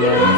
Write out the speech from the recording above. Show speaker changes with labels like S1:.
S1: Yeah.